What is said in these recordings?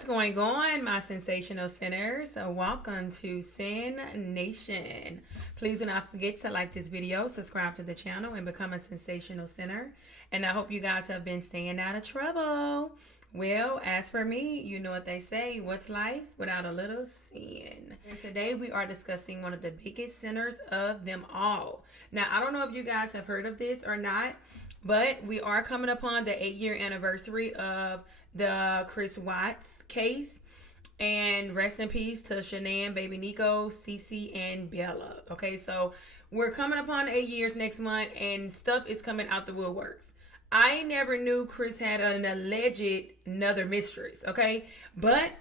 What's going on, my sensational sinners? Welcome to Sin Nation. Please do not forget to like this video, subscribe to the channel, and become a sensational sinner. And I hope you guys have been staying out of trouble. Well, as for me, you know what they say, what's life without a little sin? And today we are discussing one of the biggest sinners of them all. Now, I don't know if you guys have heard of this or not, but we are coming upon the 8-year anniversary of the Chris Watts case. And rest in peace to Shanann, baby Nico, Cece, and Bella. Okay, so we're coming upon 8 years next month, and stuff is coming out the woodworks. I never knew Chris had an alleged another mistress, okay? But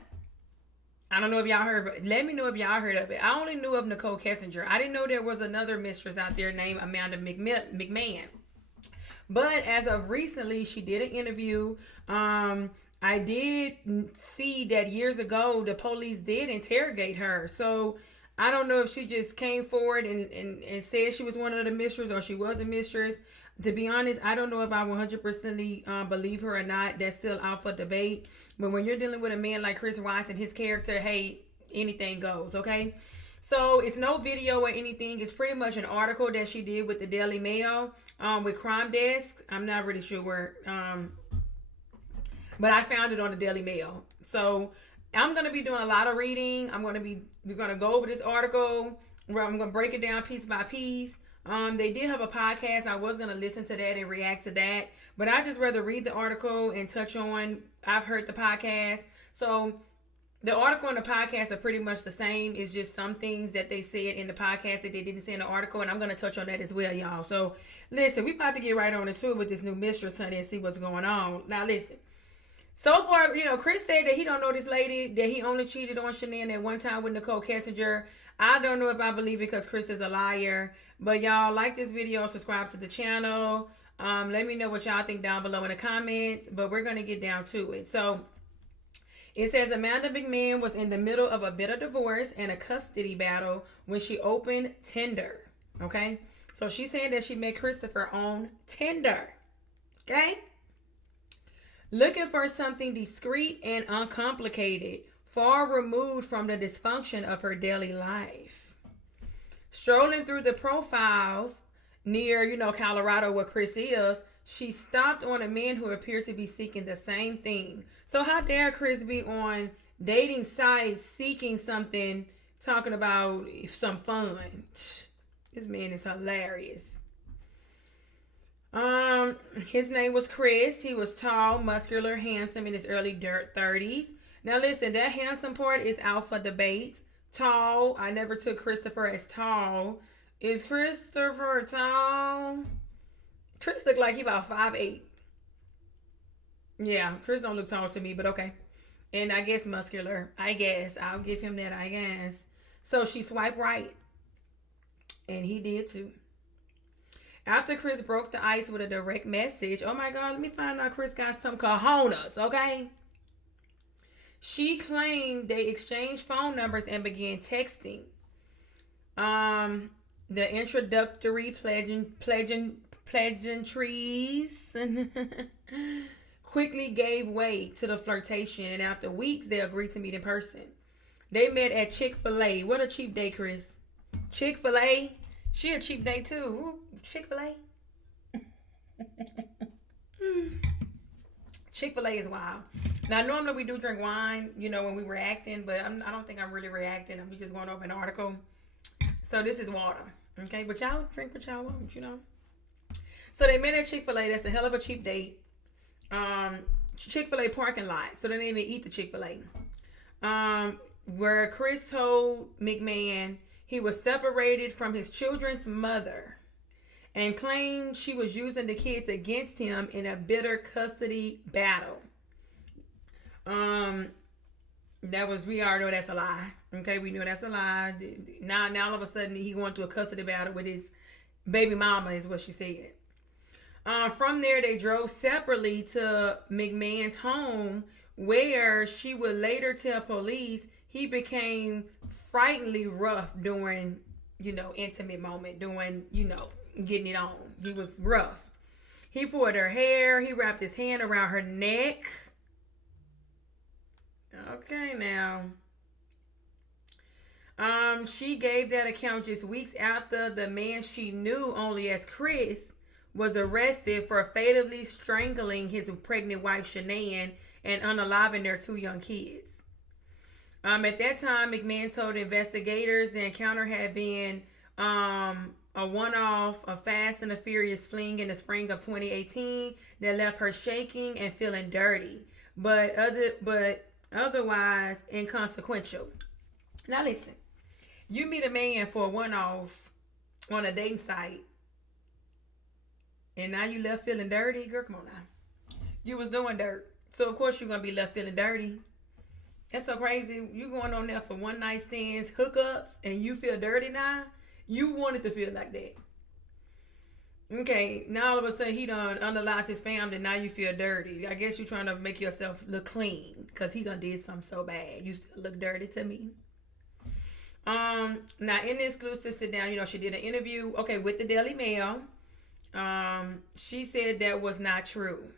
I don't know if y'all heard, let me know if y'all heard of it. I only knew of Nicole Kessinger. I didn't know there was another mistress out there named Amanda McMahon. But as of recently, she did an interview. I did see that years ago, the police did interrogate her. So I don't know if she just came forward and said she was one of the mistresses or she was a mistress. To be honest, I don't know if I 100% believe her or not. That's still out for debate. But when you're dealing with a man like Chris Watts and his character, hey, anything goes, okay? So it's no video or anything. It's pretty much an article that she did with the Daily Mail, with Crime Desk. I'm not really sure where, but I found it on the Daily Mail. So I'm going to be doing a lot of reading. We're going to go over this article where I'm going to break it down piece by piece. They did have a podcast. I was going to listen to that and react to that, but I just rather read the article and touch on, I've heard the podcast. So the article and the podcast are pretty much the same. It's just some things that they said in the podcast that they didn't say in the article, and I'm going to touch on that as well, y'all. So listen, we about to get right on into it with this new mistress, honey, and see what's going on. Now listen. So far, Chris said that he don't know this lady, that he only cheated on Shanann at one time with Nicole Kessinger. I don't know if I believe it because Chris is a liar. But y'all, like this video, subscribe to the channel. Let me know what y'all think down below in the comments. But we're going to get down to it. So it says Amanda McMahon was in the middle of a bitter divorce and a custody battle when she opened Tinder. Okay? So she's saying that she met Christopher on Tinder. Okay? Looking for something discreet and uncomplicated, far removed from the dysfunction of her daily life. Strolling through the profiles near, Colorado where Chris is, she stopped on a man who appeared to be seeking the same thing. So how dare Chris be on dating sites seeking something, talking about some fun? This man is hilarious. His name was Chris. He was tall, muscular, handsome in his early 30s. Now listen, that handsome part is out for debate. Tall, I never took Christopher as tall. Is Christopher tall? Chris looked like he about 5'8". Yeah, Chris don't look tall to me, but okay. And I guess muscular. I guess. I'll give him that, I guess. So she swiped right. And he did too. After Chris broke the ice with a direct message, oh my God, let me find out Chris got some cojones, okay? She claimed they exchanged phone numbers and began texting. The introductory pleasantries quickly gave way to the flirtation, and after weeks, they agreed to meet in person. They met at Chick-fil-A. What a cheap day, Chris. Chick-fil-A. She a cheap day too. Ooh, Chick-fil-A. Chick-fil-A is wild. Now, normally we do drink wine, when we reacting, but I don't think I'm really reacting. I'm just going over an article. So this is water, okay? But y'all drink what y'all want, So they met at Chick-fil-A. That's a hell of a cheap date. Chick-fil-A parking lot. So they didn't even eat the Chick-fil-A. Where Chris told McMahon he was separated from his children's mother and claimed she was using the kids against him in a bitter custody battle. We already know that's a lie. Okay, we know that's a lie. Now all of a sudden he going through a custody battle with his baby mama is what she said. From there, they drove separately to McMahon's home where she would later tell police he became frighteningly rough during, intimate moment, doing, getting it on. He was rough. He pulled her hair. He wrapped his hand around her neck. Okay, now. She gave that account just weeks after the man she knew only as Chris was arrested for fatally strangling his pregnant wife Shanann and unaliving their two young kids. At that time, McMahon told investigators the encounter had been a one-off, a fast and a furious fling in the spring of 2018 that left her shaking and feeling dirty, but otherwise inconsequential. Now listen, you meet a man for a one-off on a dating site, and now you left feeling dirty, girl. Come on now, you was doing dirt, so of course you're gonna be left feeling dirty. That's so crazy. You going on there for one night stands, hookups, and you feel dirty now? You wanted to feel like that. Okay, now all of a sudden he done unalived his family, and now you feel dirty. I guess you're trying to make yourself look clean because he done did something so bad. You still look dirty to me. Now in the exclusive sit down, she did an interview, with the Daily Mail. She said that was not true.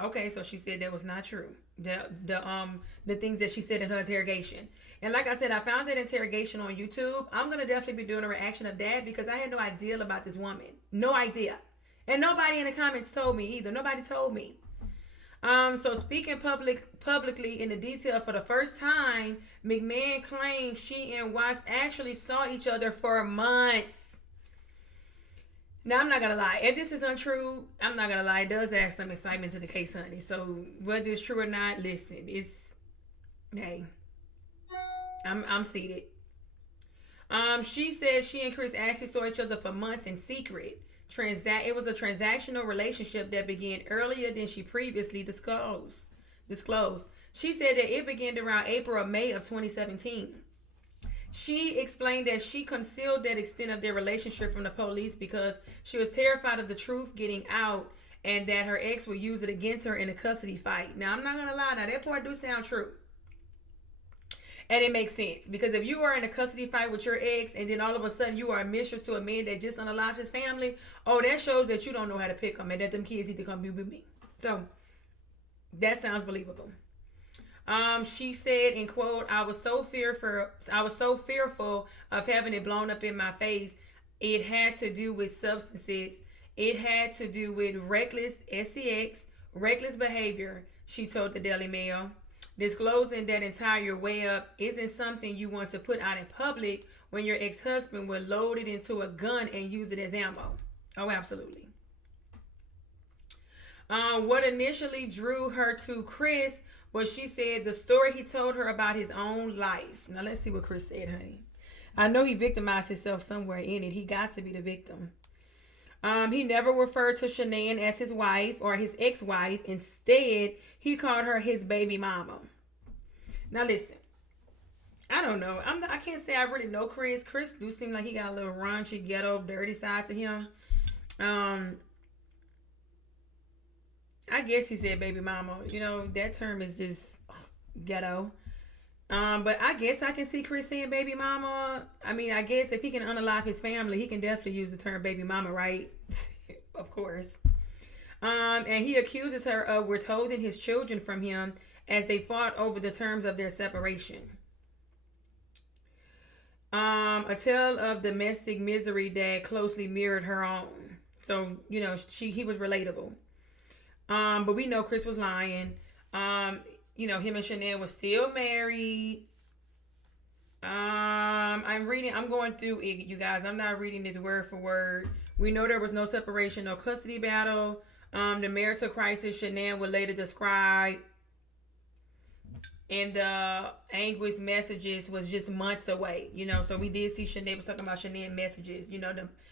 Okay, so she said that was not true. The things that she said in her interrogation. And like I said, I found that interrogation on YouTube. I'm gonna definitely be doing a reaction of that because I had no idea about this woman. No idea. And nobody in the comments told me either. Nobody told me. So speaking publicly in the detail for the first time, McMahon claimed she and Watts actually saw each other for months. Now, I'm not going to lie. If this is untrue, I'm not going to lie. It does add some excitement to the case, honey. So whether it's true or not, listen, hey, I'm seated. She said she and Chris actually saw each other for months in secret. It was a transactional relationship that began earlier than she previously disclosed. She said that it began around April or May of 2017. She explained that she concealed that extent of their relationship from the police because she was terrified of the truth getting out and that her ex would use it against her in a custody fight. Now, I'm not going to lie. Now, that part do sound true. And it makes sense because if you are in a custody fight with your ex and then all of a sudden you are a mistress to a man that just unalived his family, that shows that you don't know how to pick them and that them kids need to come be with me. So that sounds believable. She said, in quote, I was so fearful of having it blown up in my face. It had to do with substances. It had to do with reckless behavior, she told the Daily Mail. Disclosing that entire way up isn't something you want to put out in public when your ex-husband would load it into a gun and use it as ammo. Oh, absolutely. What initially drew her to Chris was, she said, the story he told her about his own life. Now, let's see what Chris said, honey. I know he victimized himself somewhere in it. He got to be the victim. He never referred to Shanann as his wife or his ex-wife. Instead, he called her his baby mama. Now, listen. I don't know. I can't say I really know Chris. Chris do seem like he got a little raunchy, ghetto, dirty side to him. I guess he said baby mama. That term is just ghetto. But I guess I can see Chris saying baby mama. I mean, I guess if he can unalive his family, he can definitely use the term baby mama, right? Of course. And he accuses her of withholding his children from him as they fought over the terms of their separation. A tale of domestic misery that closely mirrored her own. So, he was relatable. But we know Chris was lying. Him and Shanann was still married. I'm going through it, you guys. I'm not reading this word for word. We know there was no separation, no custody battle. The marital crisis Shanann would later describe in the anguish messages was just months away. So we did see Shanann was talking about Shanann messages,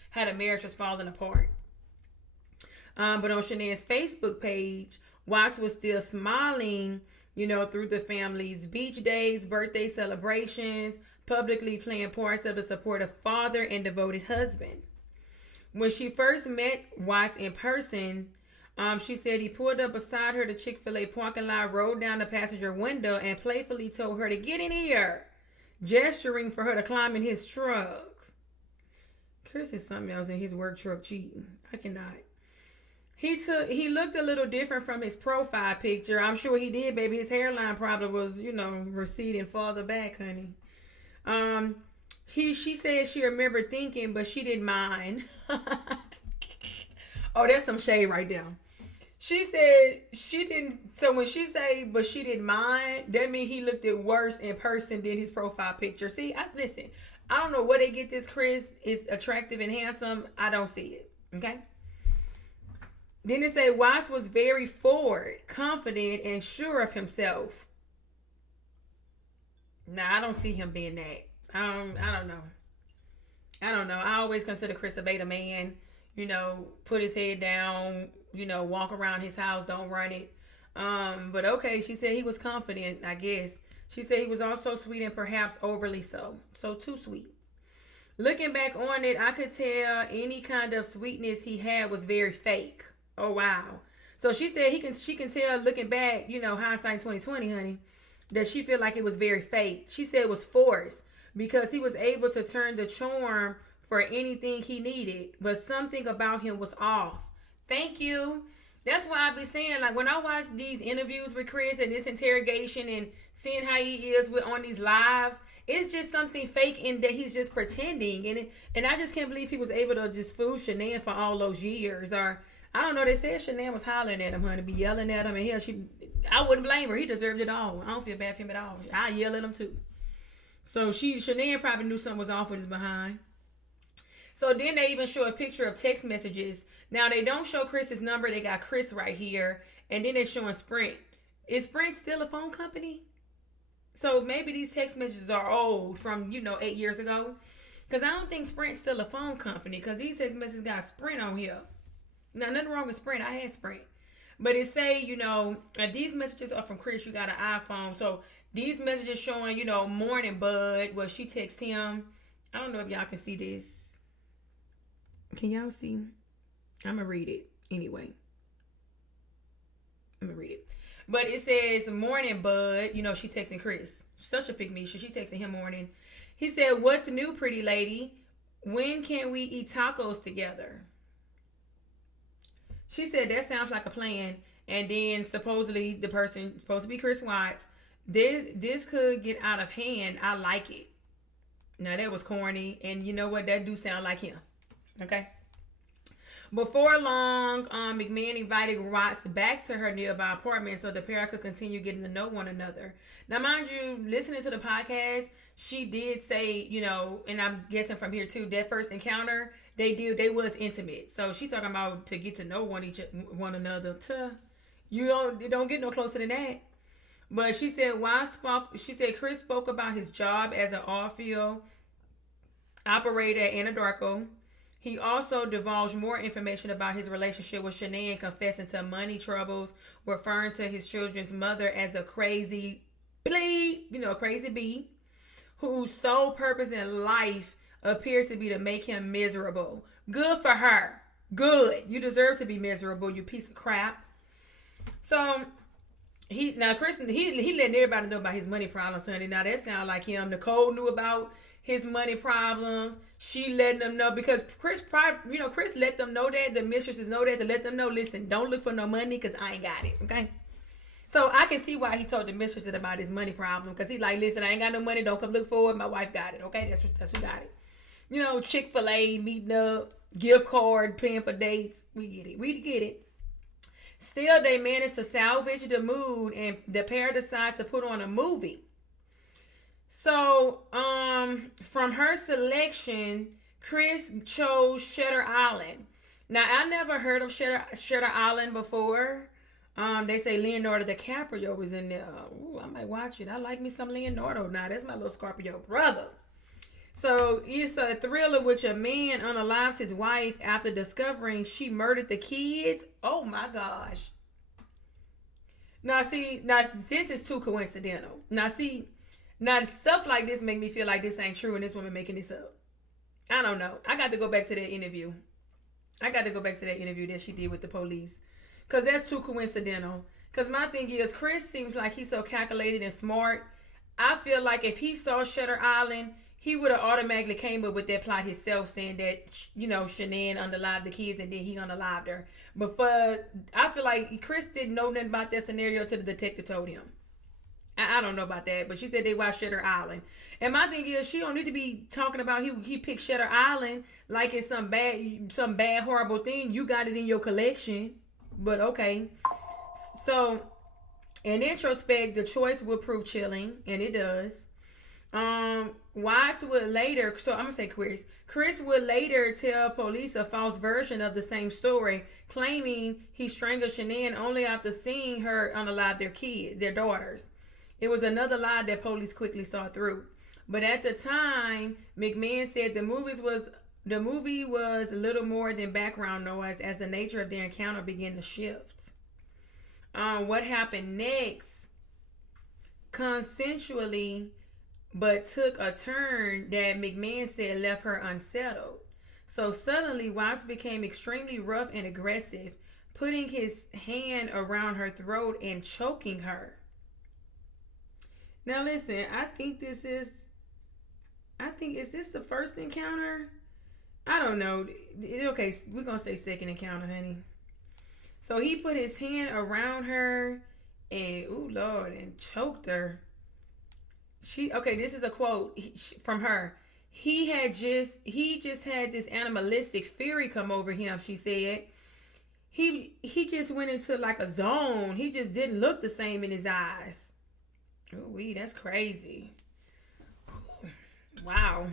how the marriage was falling apart. But on Shanann's Facebook page, Watts was still smiling, through the family's beach days, birthday celebrations, publicly playing parts of the supportive father and devoted husband. When she first met Watts in person, she said he pulled up beside her to Chick-fil-A parking lot, rolled down the passenger window, and playfully told her to get in here, gesturing for her to climb in his truck. Chris is something else in his work truck cheating. I cannot. he looked a little different from his profile picture. I'm sure he did, baby. His hairline probably was, receding farther back, honey. She said she remembered thinking, but she didn't mind. Oh, that's some shade right there. She said she didn't. So when she say, but she didn't mind, that means he looked at worse in person than his profile picture. See, listen. I don't know where they get this. Chris is attractive and handsome. I don't see it. Okay. Then it said Watts was very forward, confident, and sure of himself. Nah, I don't see him being that. I don't know. I don't know. I always consider Chris a beta man. Put his head down. Walk around his house. Don't run it. But okay, she said he was confident, I guess. She said he was also sweet and perhaps overly so. So too sweet. Looking back on it, I could tell any kind of sweetness he had was very fake. Oh wow. So she said she can tell looking back, hindsight 2020, honey, that she felt like it was very fake. She said it was forced because he was able to turn the charm for anything he needed, but something about him was off. Thank you. That's why I be saying, like, when I watch these interviews with Chris and this interrogation and seeing how he is on these lives, it's just something fake in that he's just pretending. And I just can't believe he was able to just fool Shanann for all those years. Or, I don't know, they said Shanann was hollering at him, honey, be yelling at him. And hell, I wouldn't blame her. He deserved it all. I don't feel bad for him at all. I yell at him too. So Shanann probably knew something was off with his behind. So then they even show a picture of text messages. Now they don't show Chris's number. They got Chris right here. And then they're showing Sprint. Is Sprint still a phone company? So maybe these text messages are old from, 8 years ago. Because I don't think Sprint's still a phone company. Because these text messages got Sprint on here. Now, nothing wrong with Sprint. I had Sprint. But it say, if these messages are from Chris, you got an iPhone. So these messages showing, morning bud, where she texts him. I don't know if y'all can see this. Can y'all see? I'm going to read it anyway. I'm going to read it. But it says, morning, bud. She texting Chris. Such a pick-me. She texting him morning. He said, what's new, pretty lady? When can we eat tacos together? She said, that sounds like a plan. And then supposedly the person, supposed to be Chris Watts, this could get out of hand. I like it. Now, that was corny. And you know what? That do sound like him. Okay. Before long, McMahon invited Watts back to her nearby apartment so the pair could continue getting to know one another. Now, mind you, listening to the podcast, she did say, and I'm guessing from here too, that first encounter, they was intimate. So she talking about to get to know one another. You don't get no closer than that. But she said Chris spoke about his job as an off-field operator at Anadarko. He also divulged more information about his relationship with Shanann, confessing to money troubles, referring to his children's mother as a crazy bee, whose sole purpose in life appears to be to make him miserable. Good for her. Good. You deserve to be miserable, you piece of crap. So Chris, he letting everybody know about his money problems, honey. Now that sounds like him. Nicole knew about his money problems. She letting them know because Chris let them know that, the mistresses know that, to let them know, listen, don't look for no money because I ain't got it, okay? So I can see why he told the mistresses about his money problem because he like, listen, I ain't got no money, don't come look for it, my wife got it, okay? That's who got it. Chick-fil-A, meeting up, gift card, paying for dates, we get it. Still, they managed to salvage the mood and the pair decide to put on a movie. So, from her selection, Chris chose Shutter Island. Now, I never heard of Shutter Island before. They say Leonardo DiCaprio was in there. Ooh, I might watch it. I like me some Leonardo. Now, that's my little Scorpio brother. So, it's a thriller which a man unalives his wife after discovering she murdered the kids. Oh, my gosh. Now, this is too coincidental. Now, stuff like this make me feel like this ain't true and this woman making this up. I don't know. I got to go back to that interview. That she did with the police. Because that's too coincidental. Because my thing is, Chris seems like he's so calculated and smart. I feel like if he saw Shutter Island, he would have automatically came up with that plot himself, saying that Shanann unalived the kids and then he unalived her. But I feel like Chris didn't know nothing about that scenario till the detective told him. I don't know about that, but she said they watched Shutter Island. And my thing is, she don't need to be talking about he picked Shutter Island like it's some bad horrible thing. You got it in your collection, but okay. So in retrospect, the choice would prove chilling, and it does. Watts would later, so I'm gonna say Chris would later tell police a false version of the same story, claiming he strangled Shanann only after seeing her unalive their daughters. It was another lie that police quickly saw through. But at the time, McMahon said the movie was a little more than background noise as the nature of their encounter began to shift. What happened next, consensually, but took a turn that McMahon said left her unsettled. So suddenly, Watts became extremely rough and aggressive, putting his hand around her throat and choking her. Now listen, is this the first encounter? I don't know. Okay, we're going to say second encounter, honey. So he put his hand around her and, ooh, Lord, and choked her. This is a quote from her. He just had this animalistic fury come over him, she said. He just went into like a zone. He just didn't look the same in his eyes. Ooh, that's crazy. Wow.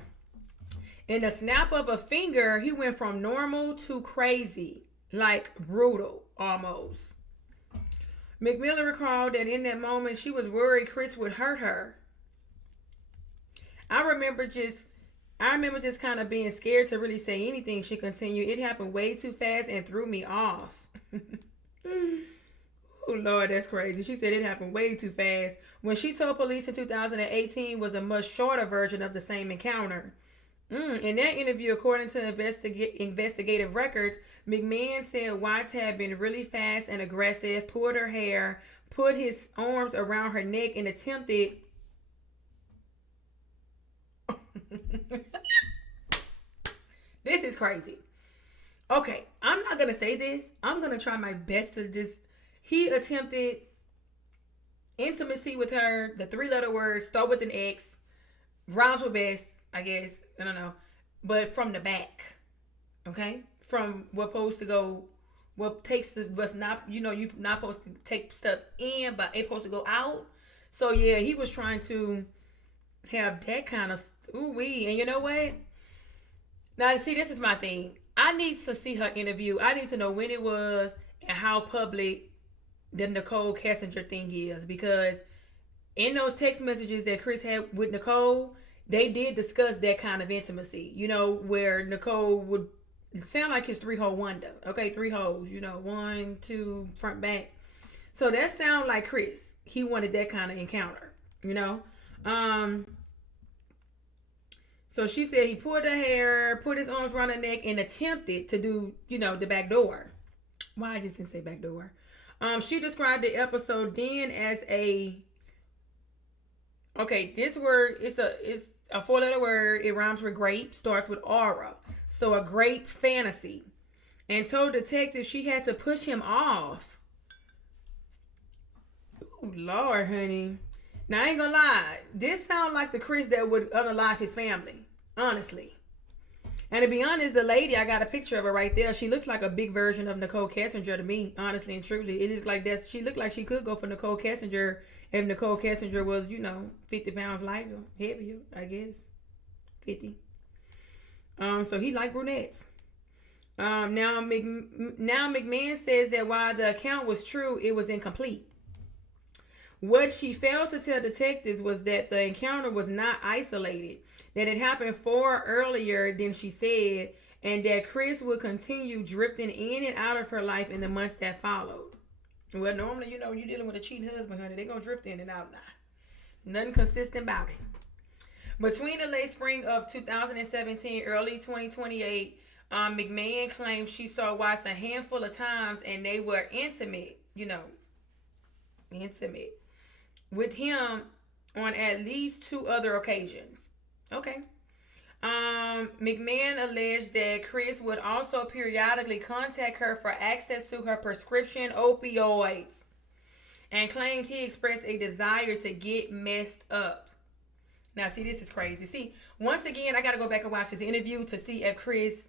In the snap of a finger, he went from normal to crazy, like brutal almost. McMillan recalled that in that moment, she was worried Chris would hurt her. I remember just kind of being scared to really say anything, she continued. It happened way too fast and threw me off. Oh, Lord, that's crazy. She said it happened way too fast. When she told police in 2018 was a much shorter version of the same encounter. In that interview, according to investigative records, McMahon said Watts had been really fast and aggressive, pulled her hair, put his arms around her neck, and attempted... This is crazy. Okay, I'm not going to say this. I'm going to try my best to just... He attempted intimacy with her, the three-letter word, start with an X, rhymes with best, I guess. I don't know. But from the back. Okay? From what's supposed to go, what's not, you're not supposed to take stuff in, but it's supposed to go out. So, yeah, he was trying to have that kind of, ooh-wee. And you know what? Now, see, this is my thing. I need to see her interview. I need to know when it was and how public the Nicole Kessinger thing is, because in those text messages that Chris had with Nicole, they did discuss that kind of intimacy, where Nicole would sound like his 3-hole wonder. Okay, 3 holes, 1, 2, front, back. So that sound like Chris. He wanted that kind of encounter, So she said he pulled her hair, put his arms around her neck, and attempted to do, the back door. Why I just didn't say back door. She described the episode then as this word, it's a 4-letter word. It rhymes with grape, starts with aura. So a grape fantasy. And told detectives she had to push him off. Oh, Lord, honey. Now, I ain't gonna lie. This sounds like the Chris that would unalive his family. Honestly. And to be honest, the lady, I got a picture of her right there. She looks like a big version of Nicole Kessinger to me, honestly and truly. It is like that. She looked like she could go for Nicole Kessinger if Nicole Kessinger was, 50 pounds lighter, heavier, I guess. 50. So he liked brunettes. Now McMahon says that while the account was true, it was incomplete. What she failed to tell detectives was that the encounter was not isolated, that it happened far earlier than she said, and that Chris would continue drifting in and out of her life in the months that followed. Well, normally, you're dealing with a cheating husband, honey. They're going to drift in and out now. Nothing consistent about it. Between the late spring of 2017, early 2028, McMahon claimed she saw Watts a handful of times, and they were intimate, with him on at least 2 other occasions. Okay, McMahon alleged that Chris would also periodically contact her for access to her prescription opioids and claimed he expressed a desire to get messed up. Now, see, this is crazy. See, once again, I got to go back and watch this interview to see if Chris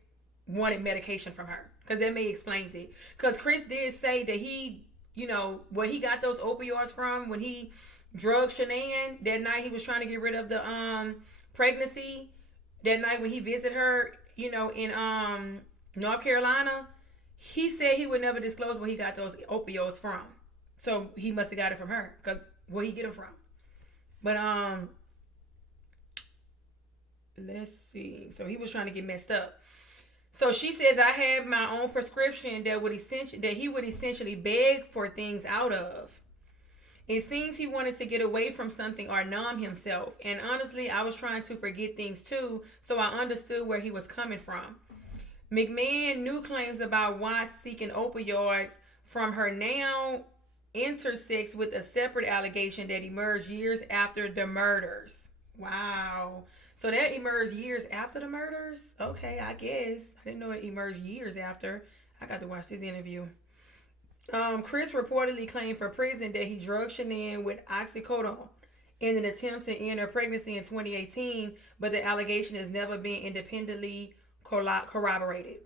wanted medication from her, because that may explain it. Because Chris did say that he, where he got those opioids from when he drugged Shanann that night. He was trying to get rid of the pregnancy that night when he visited her, in North Carolina. He said he would never disclose where he got those opioids from. So he must have got it from her, because where he get them from. But let's see. So he was trying to get messed up. So she says, I had my own prescription that he would essentially beg for things out of. It seems he wanted to get away from something or numb himself. And honestly, I was trying to forget things too, so I understood where he was coming from. McMahon new claims about Watts seeking opioids from her now intersects with a separate allegation that emerged years after the murders. Wow. So that emerged years after the murders? Okay, I guess. I didn't know it emerged years after. I got to watch this interview. Chris reportedly claimed for prison that he drugged Shanann with oxycodone in an attempt to end her pregnancy in 2018, but the allegation has never been independently corroborated.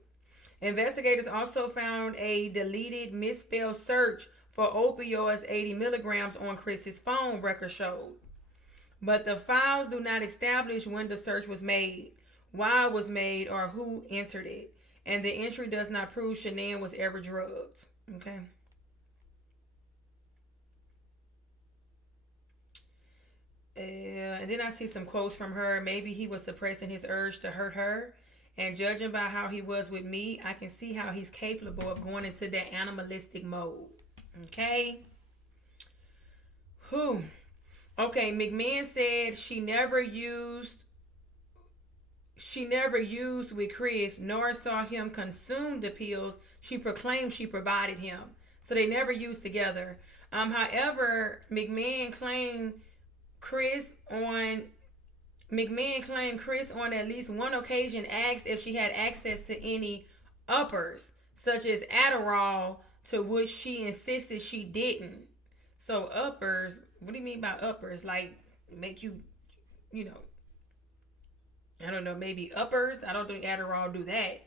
Investigators also found a deleted, misspelled search for opioids 80 milligrams on Chris's phone, records showed. But the files do not establish when the search was made, why it was made, or who entered it. And the entry does not prove Shanann was ever drugged. Okay. And then I see some quotes from her. Maybe he was suppressing his urge to hurt her. And judging by how he was with me, I can see how he's capable of going into that animalistic mode. Okay. Whew. Okay, McMahon said she never used with Chris, nor saw him consume the pills she proclaimed she provided him. So they never used together. However, McMahon claimed Chris on at least one occasion asked if she had access to any uppers, such as Adderall, to which she insisted she didn't. So uppers, what do you mean by uppers? Like make you, I don't know, maybe uppers? I don't think Adderall do that.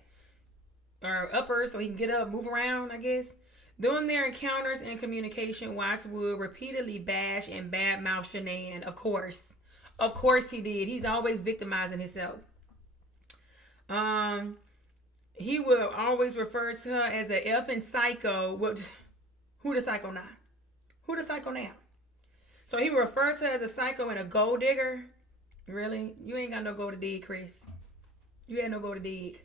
Or uppers so he can get up, move around, I guess. During their encounters and communication, Watts would repeatedly bash and badmouth Shanann, of course. Of course he did. He's always victimizing himself. He would always refer to her as an effing psycho. Who the psycho now? Who the psycho now? So he referred to her as a psycho and a gold digger. Really? You ain't got no gold to dig, Chris. You had no gold to dig.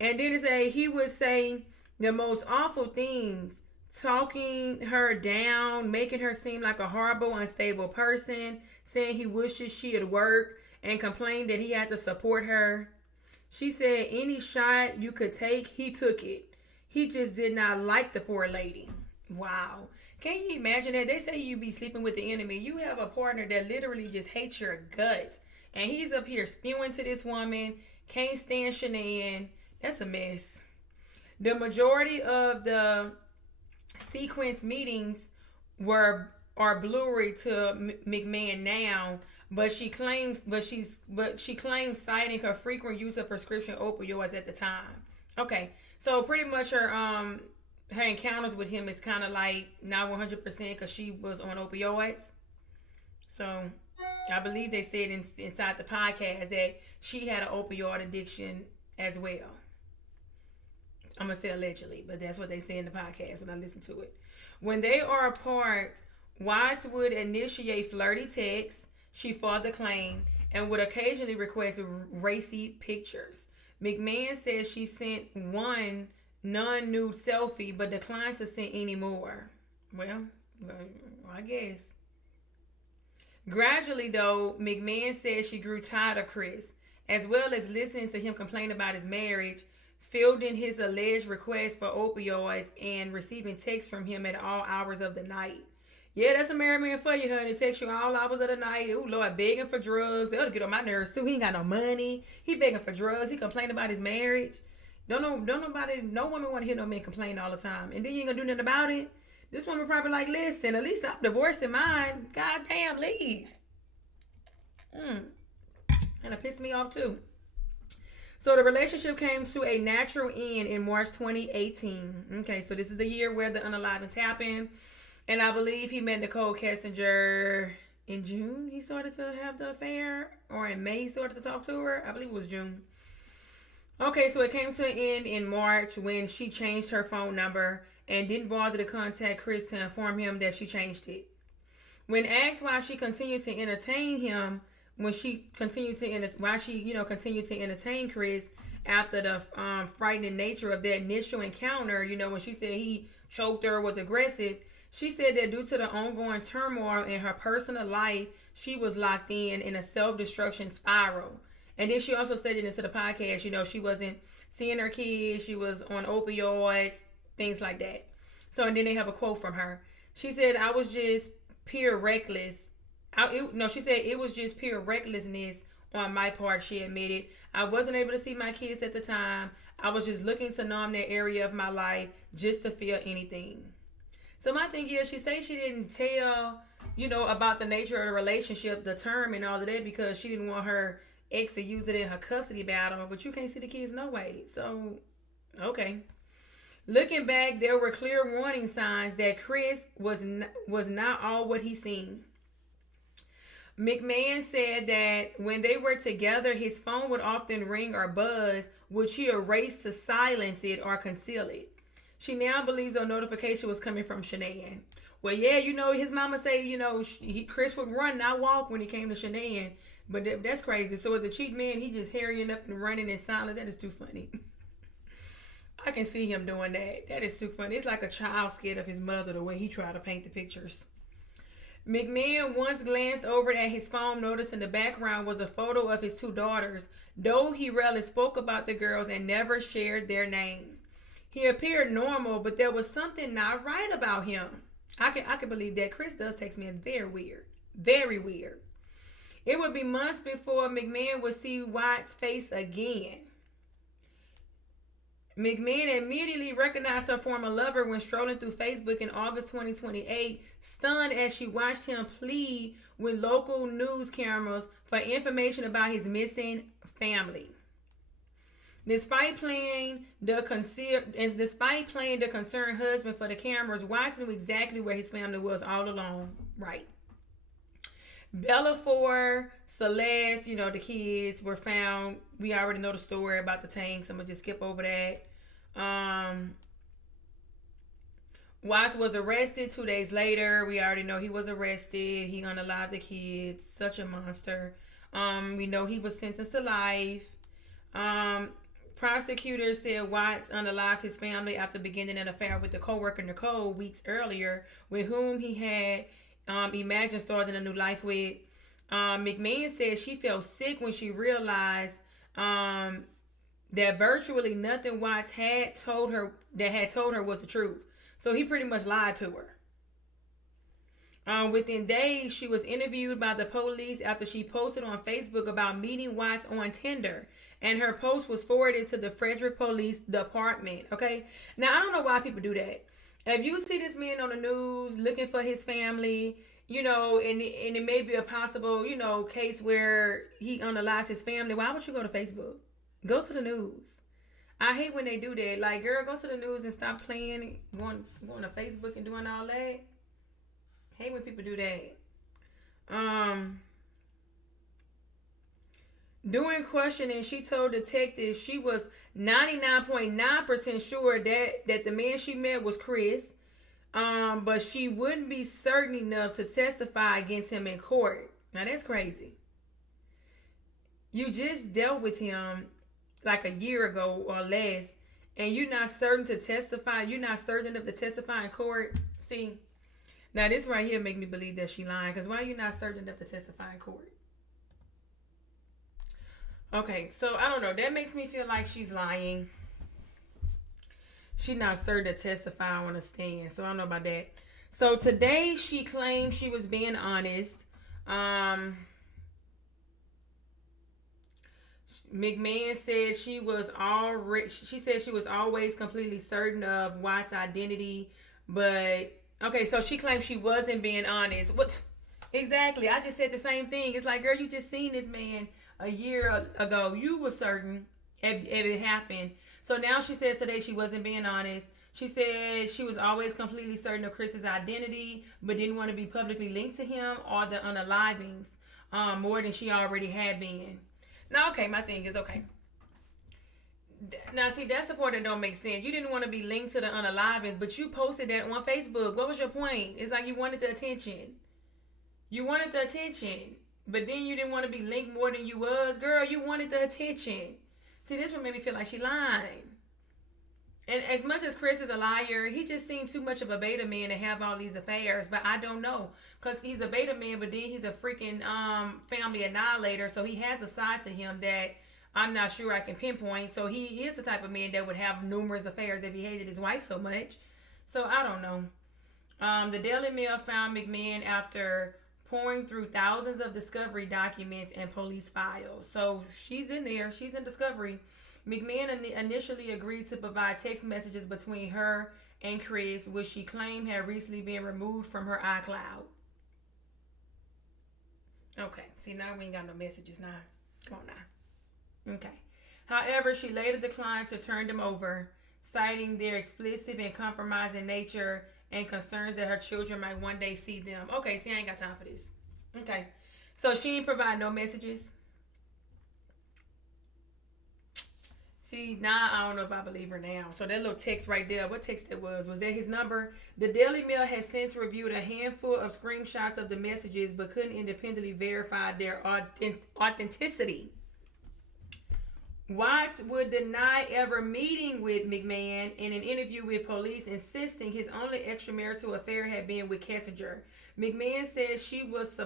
And then he would say the most awful things, talking her down, making her seem like a horrible, unstable person, saying he wishes she had worked, and complained that he had to support her. She said any shot you could take, he took it. He just did not like the poor lady. Wow. Can you imagine that? They say you be sleeping with the enemy. You have a partner that literally just hates your guts. And he's up here spewing to this woman. Can't stand Shanann. That's a mess. The majority of the sequence meetings are blurry to McMahon now, but she claims citing her frequent use of prescription opioids at the time. Okay, so pretty much her encounters with him is kind of like not 100% because she was on opioids. So I believe they said inside the podcast that she had an opioid addiction as well. I'm going to say allegedly, but that's what they say in the podcast when I listen to it. When they are apart, Watts would initiate flirty texts, she further claimed, and would occasionally request racy pictures. McMahon says she sent one non-nude selfie, but declined to send any more. Well, I guess. Gradually, though, McMahon says she grew tired of Chris, as well as listening to him complain about his marriage, fielding his alleged requests for opioids, and receiving texts from him at all hours of the night. Yeah, that's a married man for you, honey. Text you all hours of the night. Oh Lord, begging for drugs. That'll get on my nerves too. He ain't got no money. He begging for drugs. He complain about his marriage. Don't nobody, no woman want to hear no man complain all the time. And then you ain't gonna do nothing about it. This woman probably like, listen, at least I'm divorcing mine. God damn, leave. And it pissed me off too. So the relationship came to a natural end in March 2018. Okay, so this is the year where the unalivings happened. And I believe he met Nicole Kessinger in June. He started to have the affair. Or in May he started to talk to her. I believe it was June. Okay, so it came to an end in March when she changed her phone number and didn't bother to contact Chris to inform him that she changed it. When asked why she continued to entertain him, why she continued to entertain Chris after the frightening nature of their initial encounter, when she said he choked her, was aggressive, she said that due to the ongoing turmoil in her personal life, she was locked in a self-destruction spiral. And then she also said it into the podcast, she wasn't seeing her kids, she was on opioids, things like that. So, and then they have a quote from her. She said, I was just pure reckless. She said it was just pure recklessness on my part, she admitted. I wasn't able to see my kids at the time. I was just looking to numb that area of my life just to feel anything. So my thing is, she say she didn't tell, about the nature of the relationship, the term and all of that, because she didn't want her ex to use it in her custody battle, but you can't see the kids no way. So, okay. Looking back, there were clear warning signs that Chris was not all what he seemed. McMahon said that when they were together, his phone would often ring or buzz, which he erased to silence it or conceal it. She now believes a notification was coming from Shanann. Well, yeah, his mama say, Chris would run, not walk when he came to Shanann. But that's crazy. So as a cheat man, he just hurrying up and running in silence. That is too funny. I can see him doing that. That is too funny. It's like a child scared of his mother, the way he tried to paint the pictures. McMahon once glanced over at his phone, noticing the background was a photo of his two daughters, though he rarely spoke about the girls and never shared their name. He appeared normal, but there was something not right about him. I can believe that. Chris does text me as very weird. Very weird. It would be months before McMahon would see Watts' face again. McMahon immediately recognized her former lover when strolling through Facebook in August 2028, stunned as she watched him plead with local news cameras for information about his missing family. Despite playing the concerned husband for the cameras, Watts knew exactly where his family was all along. Right. Bellafor, Celeste, the kids were found. We already know the story about the tanks. I'm going to just skip over that. Watts was arrested 2 days later. We already know he was arrested. He unalived the kids. Such a monster. We know he was sentenced to life. Prosecutors said Watts unalived his family after beginning an affair with the co-worker Nicole weeks earlier, with whom he had imagined starting a new life with. McMahon said she felt sick when she realized that virtually nothing Watts had told her was the truth. So he pretty much lied to her. Within days, she was interviewed by the police after she posted on Facebook about meeting Watts on Tinder. And her post was forwarded to the Frederick Police Department. Okay? Now, I don't know why people do that. If you see this man on the news looking for his family, and it may be a possible, case where he unalived his family, why would you go to Facebook? Go to the news. I hate when they do that. Like, girl, go to the news and stop playing, going to Facebook and doing all that. Hate when people do that. During questioning, she told detectives she was 99.9% sure that the man she met was Chris, but she wouldn't be certain enough to testify against him in court. Now that's crazy. You just dealt with him like a year ago or less, and you're not certain to testify. You're not certain enough to testify in court. See, now this right here make me believe that she lying, because why are you not certain enough to testify in court? Okay, so I don't know. That makes me feel like she's lying. She's not certain to testify on a stand, so I don't know about that. So today she claimed she was being honest. Um, McMahon said she said she was always completely certain of Watts' identity, but okay, so she claimed she wasn't being honest. What exactly? I just said the same thing. It's like, girl, you just seen this man a year ago. You were certain if it happened. So now she says today she wasn't being honest. She said she was always completely certain of Chris's identity, but didn't want to be publicly linked to him or the unalivings more than she already had been. Now, okay, my thing is, okay. Now, see, that's the part that don't make sense. You didn't want to be linked to the unalivings, but you posted that on Facebook. What was your point? It's like you wanted the attention. You wanted the attention, but then you didn't want to be linked more than you was. Girl, you wanted the attention. See, this one made me feel like she lying. And as much as Chris is a liar, he just seemed too much of a beta man to have all these affairs. But I don't know, because he's a beta man, but then he's a freaking family annihilator. So he has a side to him that I'm not sure I can pinpoint. So he is the type of man that would have numerous affairs if he hated his wife so much. So I don't know. The Daily Mail found McMahon after pouring through thousands of discovery documents and police files. So she's in there. She's in discovery. McMahon initially agreed to provide text messages between her and Chris, which she claimed had recently been removed from her iCloud. Okay, see, now we ain't got no messages now. Come on now. Okay. However, she later declined to turn them over, citing their explicit and compromising nature and concerns that her children might one day see them. Okay, see, I ain't got time for this. Okay. So she ain't provide no messages. See, now I don't know if I believe her now. So that little text right there, what text that was? Was that his number? The Daily Mail has since reviewed a handful of screenshots of the messages, but couldn't independently verify their authenticity. Watts would deny ever meeting with McMahon in an interview with police, insisting his only extramarital affair had been with Kessinger. McMahon says she was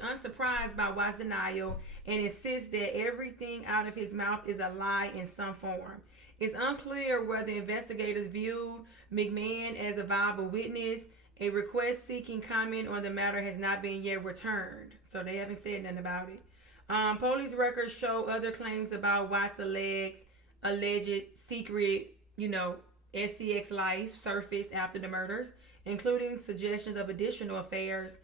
unsurprised by Watts' denial and insists that everything out of his mouth is a lie in some form. It's unclear whether investigators viewed McMahon as a viable witness. A request seeking comment on the matter has not been yet returned, so they haven't said nothing about it. Police records show other claims about Watts' alleged secret, SCX life surfaced after the murders, including suggestions of additional affairs,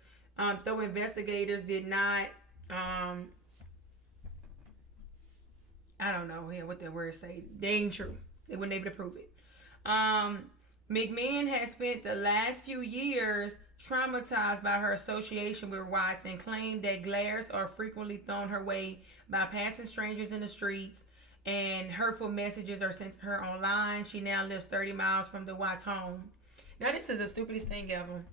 though investigators did not, I don't know what that word say. They ain't true. They weren't able to prove it. McMahon has spent the last few years traumatized by her association with Watts and claimed that glares are frequently thrown her way by passing strangers in the streets, and hurtful messages are sent to her online. She now lives 30 miles from the Watts home. Now, this is the stupidest thing ever.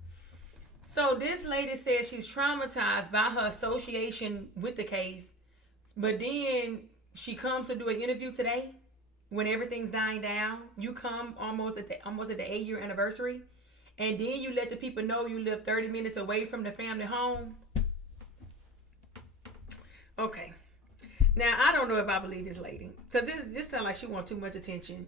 So this lady says she's traumatized by her association with the case, but then she comes to do an interview today when everything's dying down. You come almost at the 8-year anniversary, and then you let the people know you live 30 minutes away from the family home. Okay. Now, I don't know if I believe this lady, because this sounds like she wants too much attention.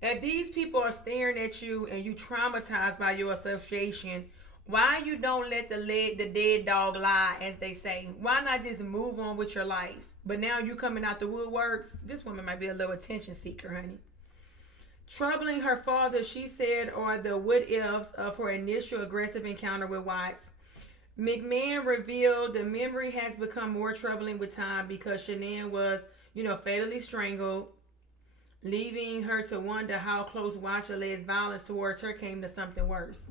If these people are staring at you and you traumatized by your association, why you don't let the dead dog lie, as they say? Why not just move on with your life? But now you coming out the woodworks. This woman might be a little attention seeker, honey. Troubling her father, she said, are the what-ifs of her initial aggressive encounter with Watts. McMahon revealed the memory has become more troubling with time because Shanann was, fatally strangled, leaving her to wonder how close Watts' alleged violence towards her came to something worse.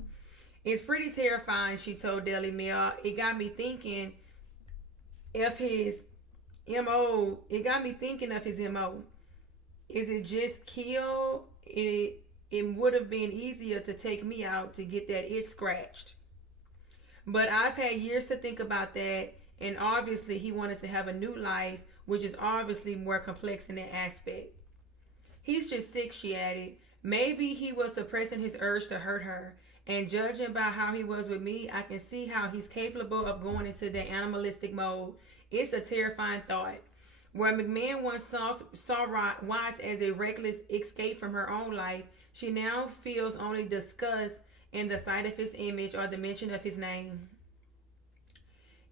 It's pretty terrifying, she told Daily Mail. It got me thinking of his MO. Is it just kill? It would have been easier to take me out to get that itch scratched. But I've had years to think about that, and obviously he wanted to have a new life, which is obviously more complex in that aspect. He's just sick, she added. Maybe he was suppressing his urge to hurt her, and judging by how he was with me, I can see how he's capable of going into that animalistic mode. It's a terrifying thought. Where McMahon once saw Watts as a reckless escape from her own life, she now feels only disgust in the sight of his image or the mention of his name.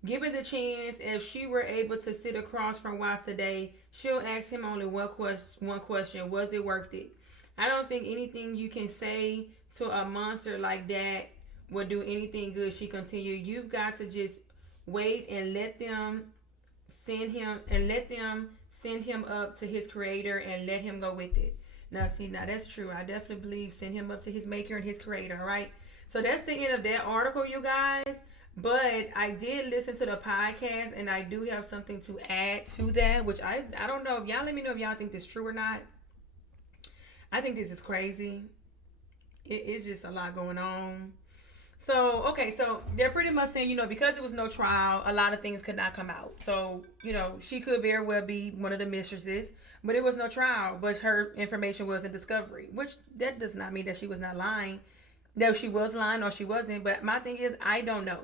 Given the chance, if she were able to sit across from Watts today, she'll ask him only one question: was it worth it? I don't think anything you can say to a monster like that would do anything good. She continued. You've got to just wait and let them send him up to his creator and let him go with it. Now that's true. I definitely believe send him up to his maker and his creator, all right? So that's the end of that article, you guys. But I did listen to the podcast, and I do have something to add to that, which I don't know if y'all let me know if y'all think this is true or not. I think this is crazy. It's just a lot going on. So, okay, so they're pretty much saying, because it was no trial, a lot of things could not come out. So, she could very well be one of the mistresses, but it was no trial, but her information was in discovery, which that does not mean that she was not lying, that she was lying or she wasn't. But my thing is, I don't know.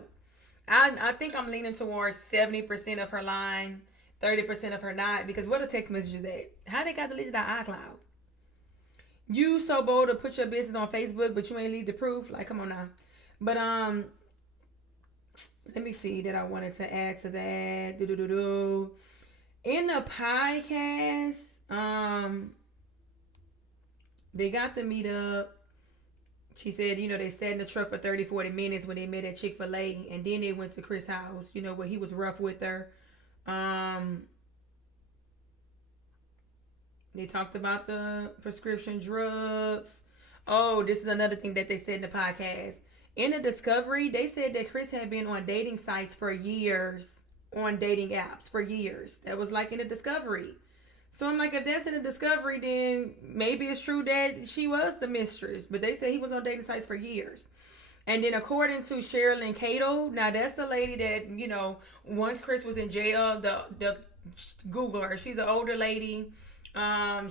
I think I'm leaning towards 70% of her lying, 30% of her not, because what are text messages at? How they got deleted out iCloud? You so bold to put your business on Facebook, but you ain't leave the proof? Like, come on now. But let me see that I wanted to add to that. In the podcast, they got to meet up. She said, they sat in the truck for 30, 40 minutes when they met at Chick-fil-A, and then they went to Chris' house, where he was rough with her. They talked about the prescription drugs. Oh, this is another thing that they said in the podcast. In the discovery, they said that Chris had been on dating sites for years, on dating apps for years. That was like in the discovery. So I'm like, if that's in the discovery, then maybe it's true that she was the mistress. But they said he was on dating sites for years. And then according to Sherilyn Cato, now that's the lady that, once Chris was in jail, the Google her. She's an older lady. I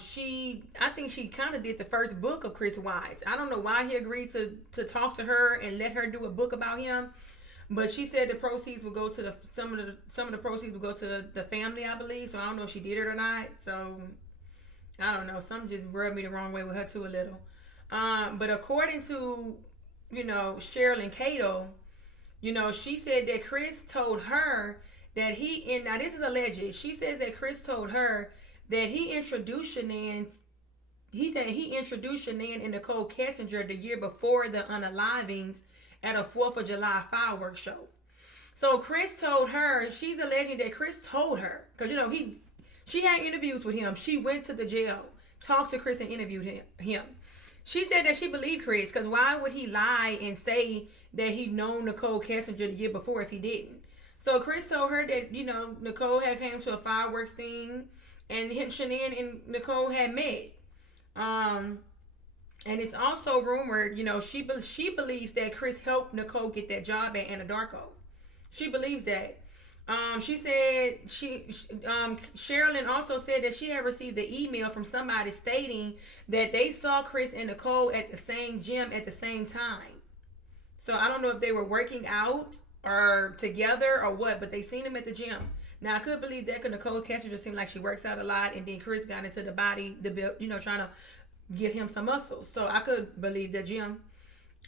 think she kind of did the first book of Chris Watts. I don't know why he agreed to talk to her and let her do a book about him, but she said the proceeds would go to some of the proceeds would go to the family, I believe. So I don't know if she did it or not. So I don't know. Something just rubbed me the wrong way with her too a little. But according to Sherilyn Cato, she said that Chris told her that now this is alleged. She says that Chris told her that he introduced Shanann and Nicole Kessinger the year before the unalivings at a 4th of July fireworks show. So Chris told her, she's alleging that Chris told her, because she had interviews with him. She went to the jail, talked to Chris and interviewed him. She said that she believed Chris, because why would he lie and say that he'd known Nicole Kessinger the year before if he didn't? So Chris told her that, Nicole had came to a fireworks thing, and Shanann and Nicole had met. And it's also rumored, she believes that Chris helped Nicole get that job at Anadarko. She believes that. She said Sherilyn also said that she had received an email from somebody stating that they saw Chris and Nicole at the same gym at the same time. So I don't know if they were working out or together or what, but they seen him at the gym. Now, I could believe that because Nicole Kessinger just seemed like she works out a lot, and then Chris got into the body, trying to get him some muscles. So I could believe the gym.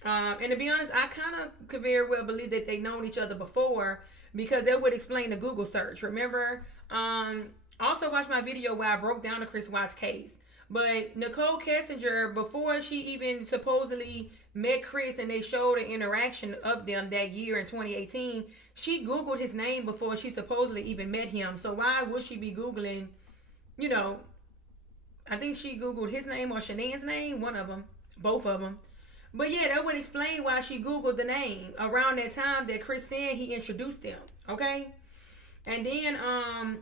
And to be honest, I kind of could very well believe that they known each other before, because that would explain the Google search. Remember? Also watch my video where I broke down the Chris Watts case. But Nicole Kessinger, before she even supposedly met Chris and they showed an interaction of them that year in 2018, she Googled his name before she supposedly even met him. So why would she be Googling, I think she Googled his name or Shanann's name, one of them, both of them. But yeah, that would explain why she Googled the name around that time that Chris said he introduced them, okay? And then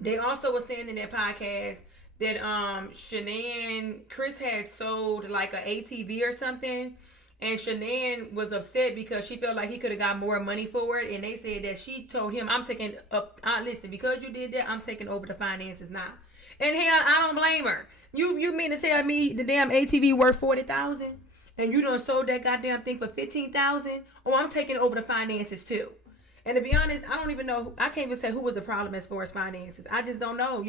they also were saying in that podcast that Chris had sold like an ATV or something, and Shanann was upset because she felt like he could have got more money for it, and they said that she told him, I'm taking up, listen, because you did that, I'm taking over the finances now. And hell, I don't blame her. You mean to tell me the damn ATV worth $40,000 and you done sold that goddamn thing for $15,000? Oh, I'm taking over the finances too. And to be honest, I don't even know. I can't even say who was the problem as far as finances. I just don't know.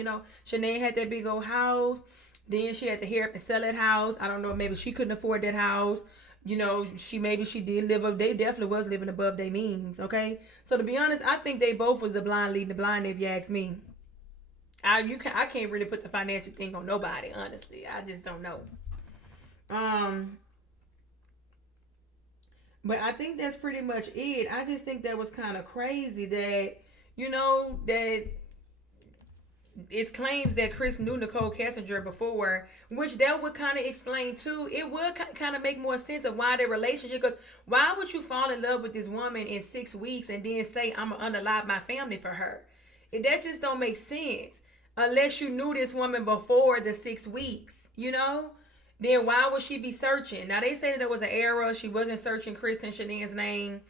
Shanann had that big old house. Then she had to hurry up and sell that house. I don't know. Maybe she couldn't afford that house. you know, maybe she did live up. They definitely was living above their means. Okay, so to be honest, I think they both was the blind leading the blind. If you ask me, I can't really put the financial thing on nobody. Honestly, I just don't know. But I think that's pretty much it. I just think that was kind of crazy that, you know, that it's claims that Chris knew Nicole Kessinger before, which that would kind of explain too. It would kind of make more sense of why their relationship. Because why would you fall in love with this woman in 6 weeks and then say I'm gonna unalive my family for her? That just don't make sense unless you knew this woman before the 6 weeks. You know, then why would she be searching? Now they say that there was an error. She wasn't searching Chris and Shanine's name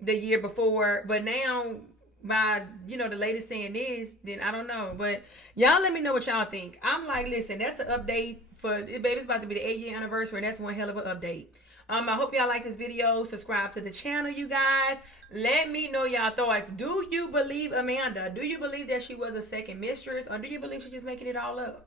the year before, but now, by, you know, the latest saying this, then I don't know. But y'all let me know what y'all think. I'm like, listen, that's an update for baby's about to be the 8-year anniversary, and that's one hell of an update. I hope y'all like this video. Subscribe to the channel, you guys. Let me know y'all thoughts. Do you believe Amanda? Do you believe that she was a second mistress, or do you believe she's just making it all up?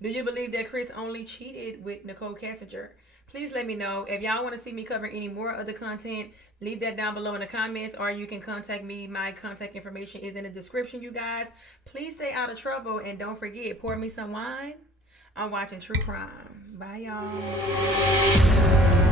Do you believe that Chris only cheated with Nicole Kessinger? Please let me know. If y'all want to see me cover any more of the content, leave that down below in the comments, or you can contact me. My contact information is in the description, you guys. Please stay out of trouble, and don't forget, pour me some wine. I'm watching True Crime. Bye, y'all.